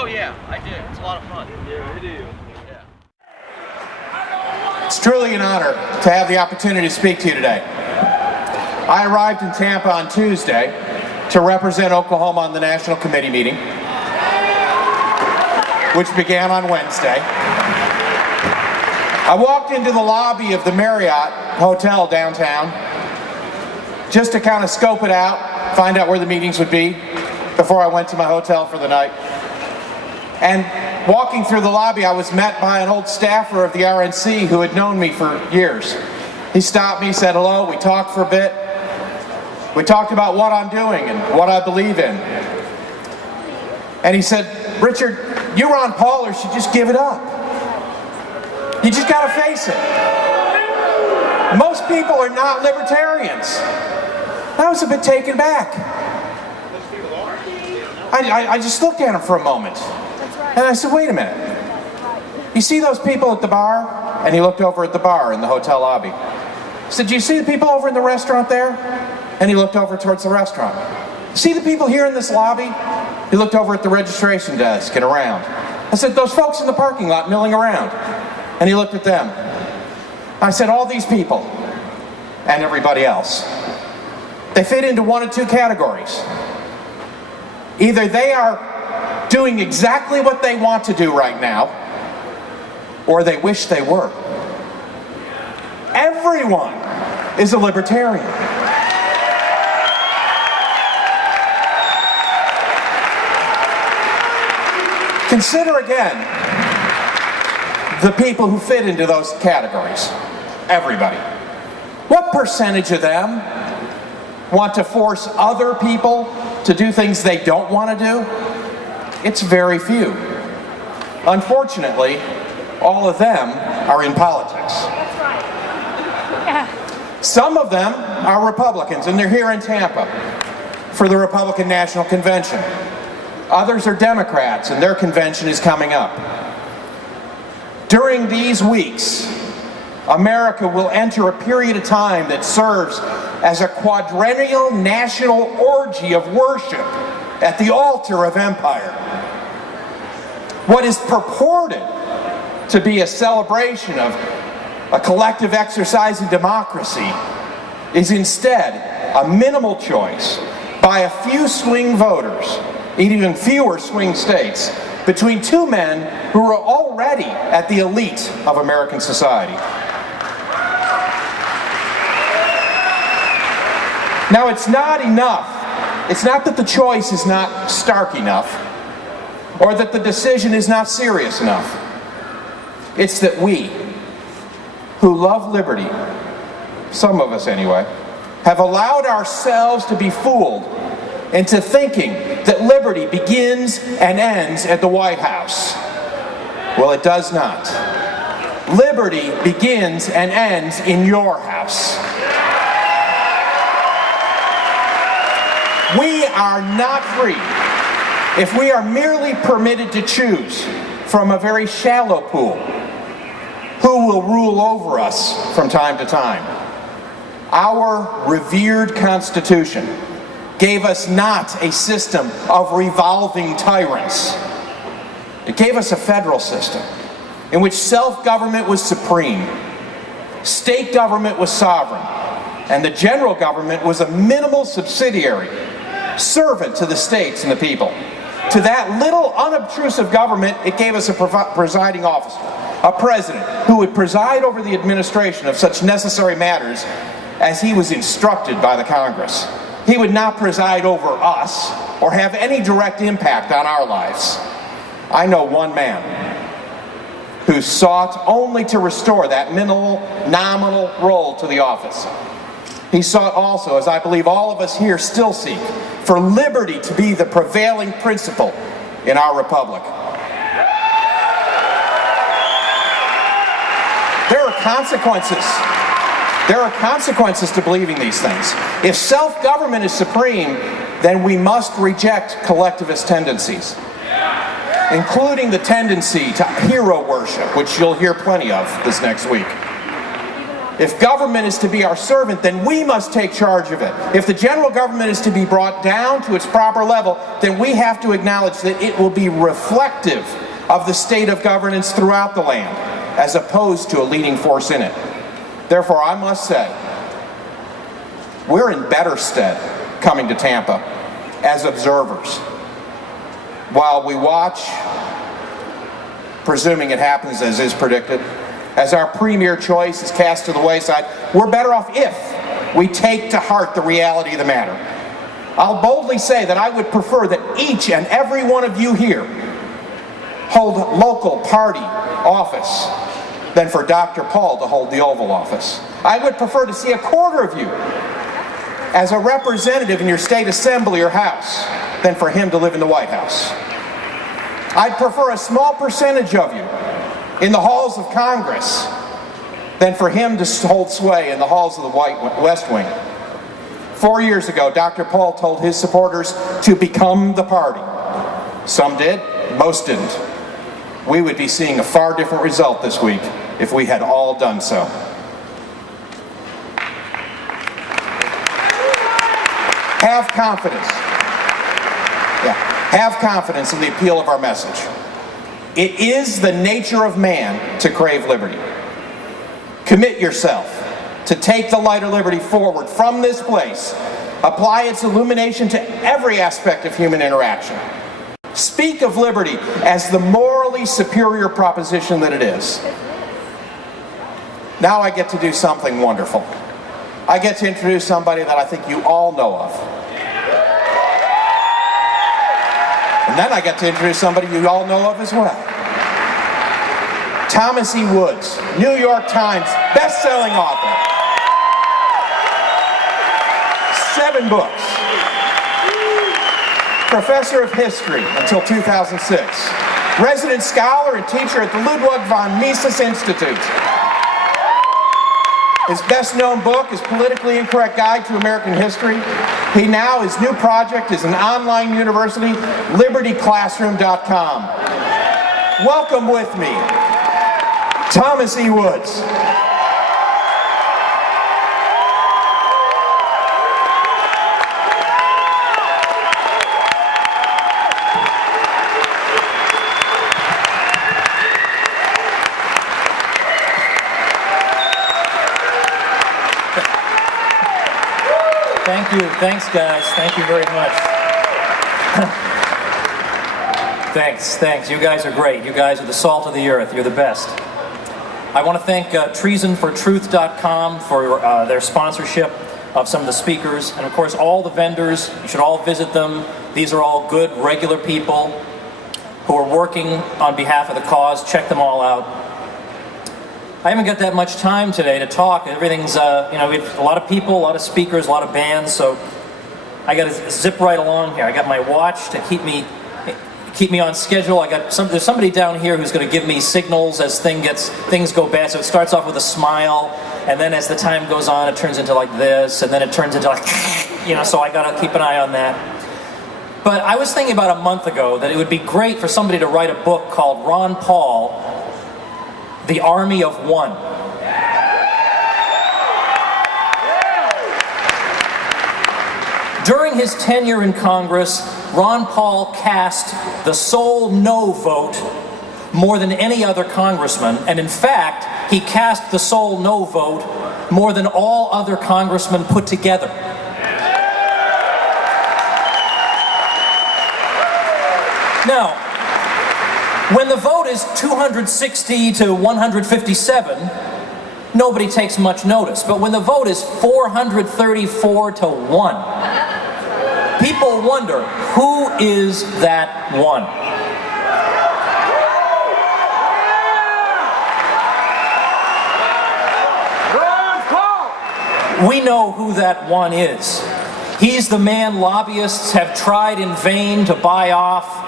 Oh yeah, I did. It's a lot of fun. Yeah, it is. Yeah. It's truly an honor to have the opportunity to speak to you today. I arrived in Tampa on Tuesday to represent Oklahoma on the National Committee meeting, which began on Wednesday. I walked into the lobby of the Marriott Hotel downtown just to kind of scope it out, find out where the meetings would be before I went to my hotel for the night. And walking through the lobby, I was met by an old staffer of the RNC who had known me for years. He stopped me, said hello, we talked for a bit. We talked about what I'm doing and what I believe in. And he said, Richard, you, Ron Paul, should just give it up. You just got to face it. Most people are not libertarians. I was a bit taken back. I just looked at him for a moment. And I said, wait a minute. You see those people at the bar? And he looked over at the bar in the hotel lobby. He said, do you see the people over in the restaurant there? And he looked over towards the restaurant. See the people here in this lobby? He looked over at the registration desk and around. I said, those folks in the parking lot milling around. And he looked at them. I said, all these people and everybody else, they fit into one of two categories. Either they are doing exactly what they want to do right now, or they wish they were. Everyone is a libertarian. Consider again the people who fit into those categories. Everybody. What percentage of them want to force other people to do things they don't want to do? It's very few. Unfortunately, all of them are in politics. Some of them are Republicans, and they're here in Tampa for the Republican National Convention. Others are Democrats, and their convention is coming up. During these weeks, America will enter a period of time that serves as a quadrennial national orgy of worship at the altar of empire. What is purported to be a celebration of a collective exercise in democracy is instead a minimal choice by a few swing voters, even fewer swing states, between two men who are already at the elite of American society. Now, it's not enough. It's not that the choice is not stark enough, or that the decision is not serious enough. It's that we, who love liberty, some of us anyway, have allowed ourselves to be fooled into thinking that liberty begins and ends at the White House. Well, it does not. Liberty begins and ends in your house. We are not free if we are merely permitted to choose from a very shallow pool who will rule over us from time to time. Our revered Constitution gave us not a system of revolving tyrants. It gave us a federal system in which self-government was supreme, state government was sovereign, and the general government was a minimal subsidiary, servant to the states and the people. To that little unobtrusive government, it gave us a presiding officer, a president, who would preside over the administration of such necessary matters as he was instructed by the Congress. He would not preside over us or have any direct impact on our lives. I know one man who sought only to restore that minimal, nominal role to the office. He sought also, as I believe all of us here still seek, for liberty to be the prevailing principle in our republic. There are consequences. There are consequences to believing these things. If self-government is supreme, then we must reject collectivist tendencies, including the tendency to hero worship, which you'll hear plenty of this next week. If government is to be our servant, then we must take charge of it. If the general government is to be brought down to its proper level, then we have to acknowledge that it will be reflective of the state of governance throughout the land, as opposed to a leading force in it. Therefore, I must say, we're in better stead coming to Tampa as observers. While we watch, presuming it happens as is predicted, as our premier choice is cast to the wayside, we're better off if we take to heart the reality of the matter. I'll boldly say that I would prefer that each and every one of you here hold local party office than for Dr. Paul to hold the Oval Office. I would prefer to see a quarter of you as a representative in your state assembly or house than for him to live in the White House. I'd prefer a small percentage of you in the halls of Congress than for him to hold sway in the halls of the West Wing. 4 years ago, Dr. Paul told his supporters to become the party. Some did, most didn't. We would be seeing a far different result this week if we had all done so. Have confidence. Have confidence in the appeal of our message. It is the nature of man to crave liberty. Commit yourself to take the light of liberty forward from this place. Apply its illumination to every aspect of human interaction. Speak of liberty as the morally superior proposition that it is. Now I get to do something wonderful. I get to introduce somebody that I think you all know of. And then I get to introduce somebody you all know of as well. Thomas E. Woods, New York Times best-selling author. 7 books. Professor of history until 2006. Resident scholar and teacher at the Ludwig von Mises Institute. His best-known book is Politically Incorrect Guide to American History. His new project is an online university, libertyclassroom.com. Welcome with me, Thomas E. Woods. Thank you. Thanks, guys. Thank you very much. Thanks. You guys are great. You guys are the salt of the earth. You're the best. I want to thank treasonfortruth.com for their sponsorship of some of the speakers. And of course, all the vendors. You should all visit them. These are all good, regular people who are working on behalf of the cause. Check them all out. I haven't got that much time today to talk. Everything's, we have a lot of people, a lot of speakers, a lot of bands, so I got to zip right along here. I got my watch to keep me on schedule. There's somebody down here who's going to give me signals as things go bad. So it starts off with a smile, and then as the time goes on, it turns into like this, and then it turns into like, so I got to keep an eye on that. But I was thinking about a month ago that it would be great for somebody to write a book called Ron Paul, The Army of One. During his tenure in Congress, Ron Paul cast the sole no vote more than any other congressman, and in fact, he cast the sole no vote more than all other congressmen put together. Now, when the vote is 260 to 157, nobody takes much notice. But when the vote is 434 to 1, people wonder, who is that one? We know who that one is. He's the man lobbyists have tried in vain to buy off.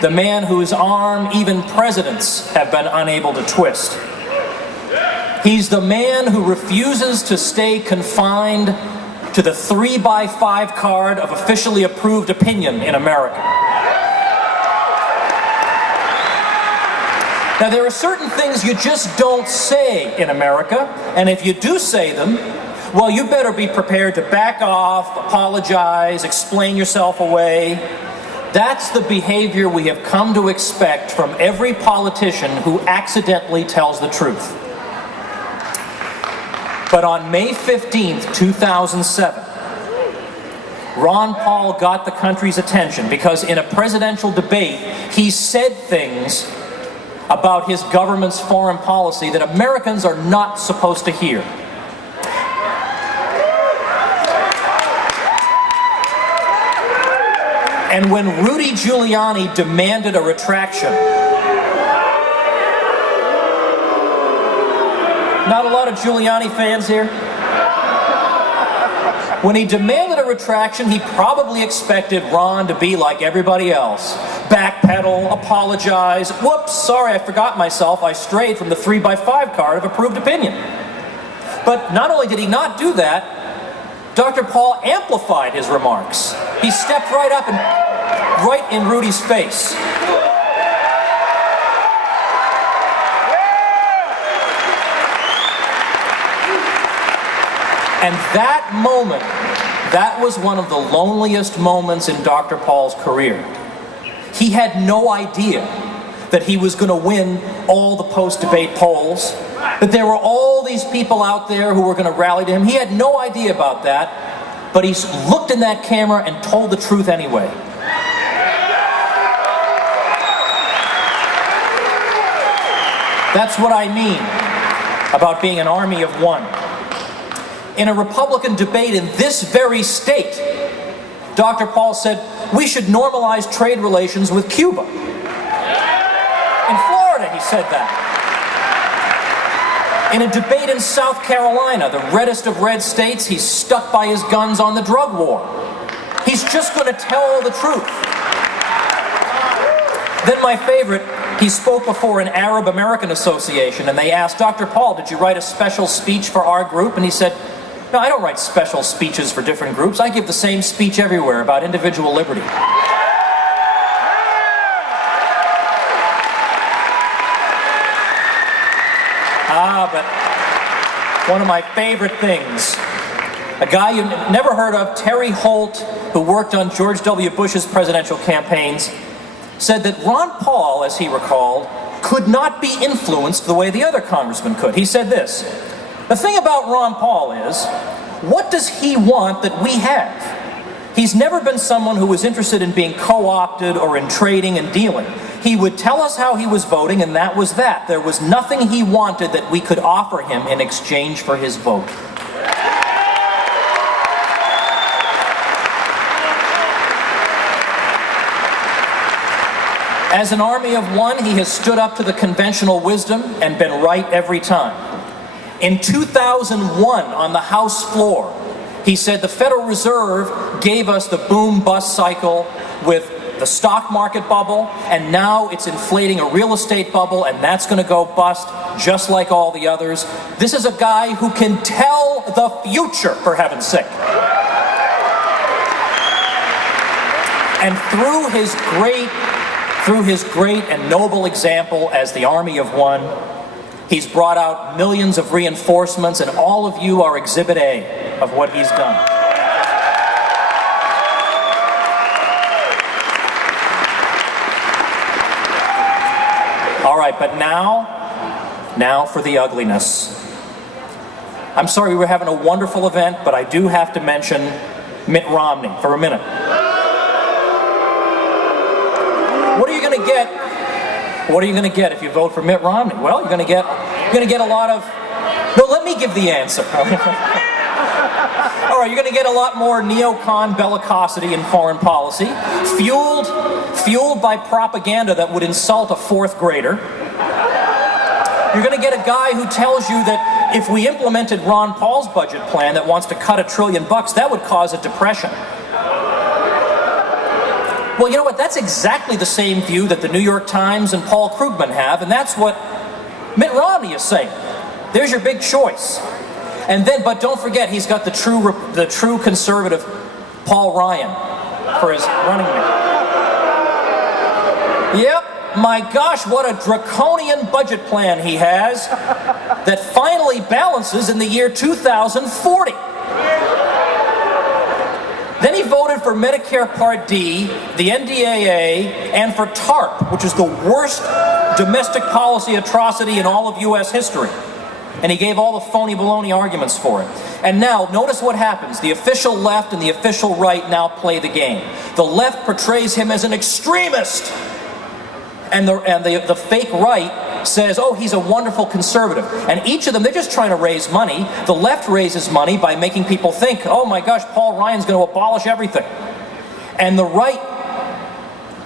The man whose arm even presidents have been unable to twist. He's the man who refuses to stay confined to the 3x5 card of officially approved opinion in America. Now, there are certain things you just don't say in America, and if you do say them, well, you better be prepared to back off, apologize, explain yourself away. That's the behavior we have come to expect from every politician who accidentally tells the truth. But on May 15th, 2007, Ron Paul got the country's attention because in a presidential debate, he said things about his government's foreign policy that Americans are not supposed to hear. And when Rudy Giuliani demanded a retraction, not a lot of Giuliani fans here? When he demanded a retraction, he probably expected Ron to be like everybody else. Backpedal, apologize, whoops, sorry, I forgot myself, I strayed from the 3x5 card of approved opinion. But not only did he not do that, Dr. Paul amplified his remarks. He stepped right up and right in Rudy's face. And that moment, that was one of the loneliest moments in Dr. Paul's career. He had no idea that he was going to win all the post-debate polls, that there were all these people out there who were going to rally to him. He had no idea about that, but he looked in that camera and told the truth anyway. That's what I mean about being an army of one. In a Republican debate in this very state, Dr. Paul said, we should normalize trade relations with Cuba. In Florida, he said that. In a debate in South Carolina, the reddest of red states, he's stuck by his guns on the drug war. He's just going to tell the truth. Then my favorite, he spoke before an Arab American association, and they asked, Dr. Paul, did you write a special speech for our group? And he said, no, I don't write special speeches for different groups. I give the same speech everywhere about individual liberty. But one of my favorite things, a guy you never heard of, Terry Holt, who worked on George W. Bush's presidential campaigns, said that Ron Paul, as he recalled, could not be influenced the way the other congressmen could. He said this, the thing about Ron Paul is, what does he want that we have? He's never been someone who was interested in being co-opted or in trading and dealing. He would tell us how he was voting, and that was that. There was nothing he wanted that we could offer him in exchange for his vote. As an army of one, he has stood up to the conventional wisdom and been right every time. In 2001, on the House floor, he said the Federal Reserve gave us the boom-bust cycle with the stock market bubble, and now it's inflating a real estate bubble, and that's going to go bust just like all the others. This is a guy who can tell the future, for heaven's sake. And through his great and noble example as the army of one, he's brought out millions of reinforcements, and all of you are Exhibit A of what he's done. All right, but now for the ugliness. I'm sorry, we were having a wonderful event, but I do have to mention Mitt Romney for a minute. What are you going to get? What are you going to get if you vote for Mitt Romney? Well, you're going to get a lot of... No, let me give the answer. All right, you're going to get a lot more neocon bellicosity in foreign policy, fueled by propaganda that would insult a fourth grader. You're going to get a guy who tells you that if we implemented Ron Paul's budget plan that wants to cut $1 trillion, that would cause a depression. Well, you know what? That's exactly the same view that the New York Times and Paul Krugman have, and that's what Mitt Romney is saying. There's your big choice. And then, but don't forget, he's got the true conservative Paul Ryan for his running mate. Yep, my gosh, what a draconian budget plan he has that finally balances in the year 2040. Then he voted for Medicare Part D, the NDAA, and for TARP, which is the worst domestic policy atrocity in all of U.S. history. And he gave all the phony baloney arguments for it. And now, notice what happens. The official left and the official right now play the game. The left portrays him as an extremist. And the fake right says, oh, he's a wonderful conservative. And each of them, they're just trying to raise money. The left raises money by making people think, oh my gosh, Paul Ryan's going to abolish everything. And the right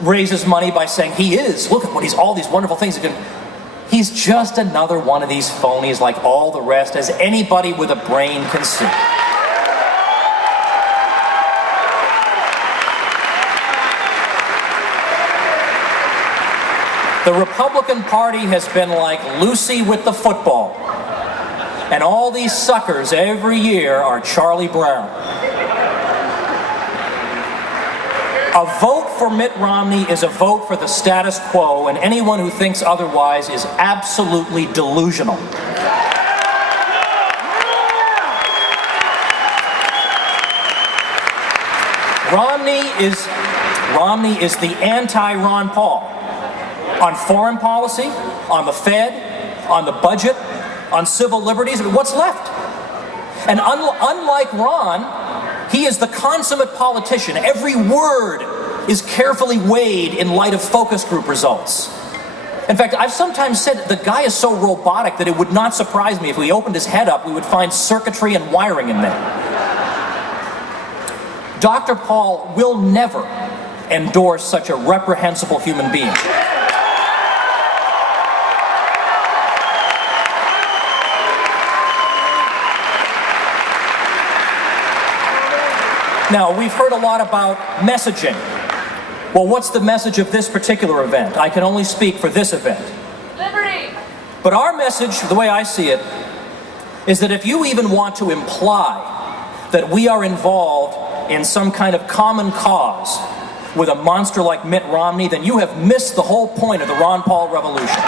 raises money by saying, he is, look at what all these wonderful things. He's just another one of these phonies like all the rest, as anybody with a brain can see. The Republican Party has been like Lucy with the football. And all these suckers every year are Charlie Brown. A vote for Mitt Romney is a vote for the status quo, and anyone who thinks otherwise is absolutely delusional. Romney is the anti-Ron Paul. On foreign policy, on the Fed, on the budget, on civil liberties, what's left? And unlike Ron, he is the consummate politician. Every word is carefully weighed in light of focus group results. In fact, I've sometimes said the guy is so robotic that it would not surprise me if we opened his head up, we would find circuitry and wiring in there. Dr. Paul will never endorse such a reprehensible human being. Now, we've heard a lot about messaging. Well, what's the message of this particular event? I can only speak for this event. Liberty! But our message, the way I see it, is that if you even want to imply that we are involved in some kind of common cause with a monster like Mitt Romney, then you have missed the whole point of the Ron Paul revolution.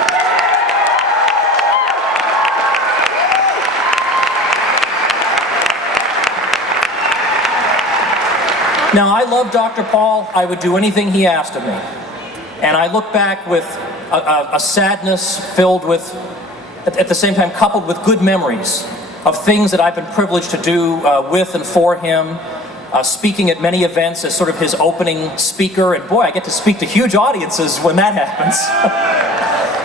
Now, I love Dr. Paul. I would do anything he asked of me. And I look back with a sadness filled with, at the same time, coupled with good memories of things that I've been privileged to do with and for him, speaking at many events as sort of his opening speaker. And boy, I get to speak to huge audiences when that happens.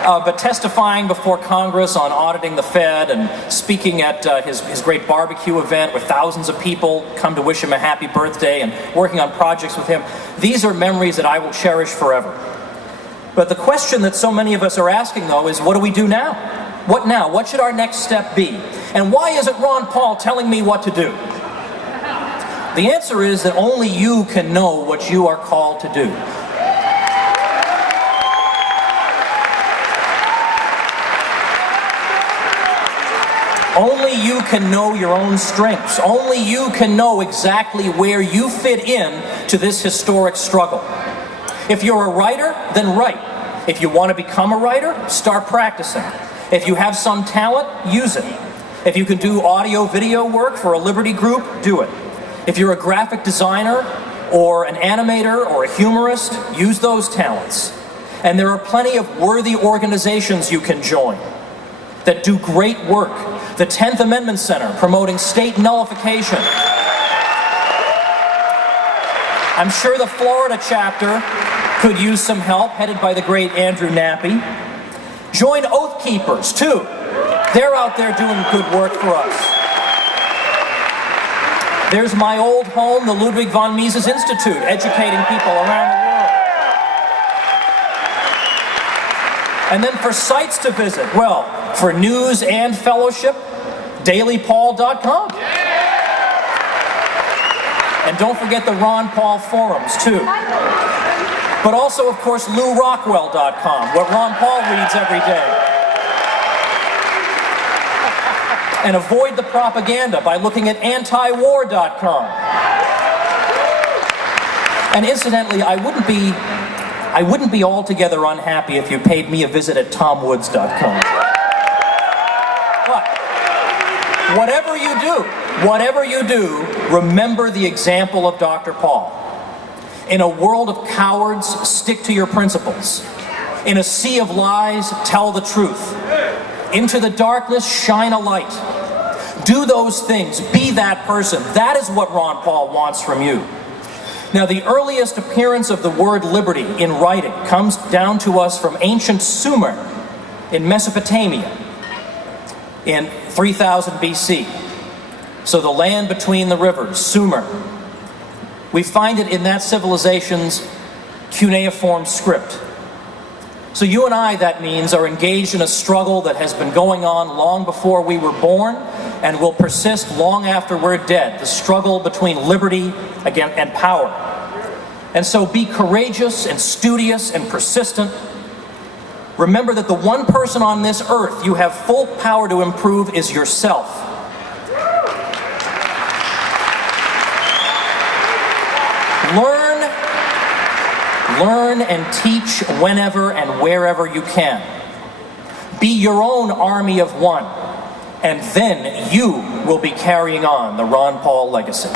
But testifying before Congress on auditing the Fed and speaking at his great barbecue event where thousands of people come to wish him a happy birthday and working on projects with him. These are memories that I will cherish forever. But the question that so many of us are asking, though, is what do we do now? What now? What should our next step be? And why isn't Ron Paul telling me what to do? The answer is that only you can know what you are called to do. Only you can know your own strengths. Only you can know exactly where you fit in to this historic struggle. If you're a writer, then write. If you want to become a writer, start practicing. If you have some talent, use it. If you can do audio-video work for a Liberty group, do it. If you're a graphic designer or an animator or a humorist, use those talents. And there are plenty of worthy organizations you can join that do great work. The 10th Amendment Center, promoting state nullification. I'm sure the Florida chapter could use some help, headed by the great Andrew Nappy. Join Oath Keepers, too. They're out there doing good work for us. There's my old home, the Ludwig von Mises Institute, educating people around the world. And then for sites to visit, well, for news and fellowship, dailypaul.com. And don't forget the Ron Paul forums, too. But also, of course, LouRockwell.com, what Ron Paul reads every day. And avoid the propaganda by looking at antiwar.com. And incidentally, I wouldn't be I wouldn't be altogether unhappy if you paid me a visit at tomwoods.com. But whatever you do, remember the example of Dr. Paul. In a world of cowards, stick to your principles. In a sea of lies, tell the truth. Into the darkness, shine a light. Do those things. Be that person. That is what Ron Paul wants from you. Now, the earliest appearance of the word liberty in writing comes down to us from ancient Sumer in Mesopotamia in 3000 BC. So the land between the rivers, Sumer. We find it in that civilization's cuneiform script. So you and I, that means, are engaged in a struggle that has been going on long before we were born and will persist long after we're dead. The struggle between liberty and power. And so be courageous and studious and persistent. Remember that the one person on this earth you have full power to improve is yourself. Learn and teach whenever and wherever you can. Be your own army of one, and then you will be carrying on the Ron Paul legacy.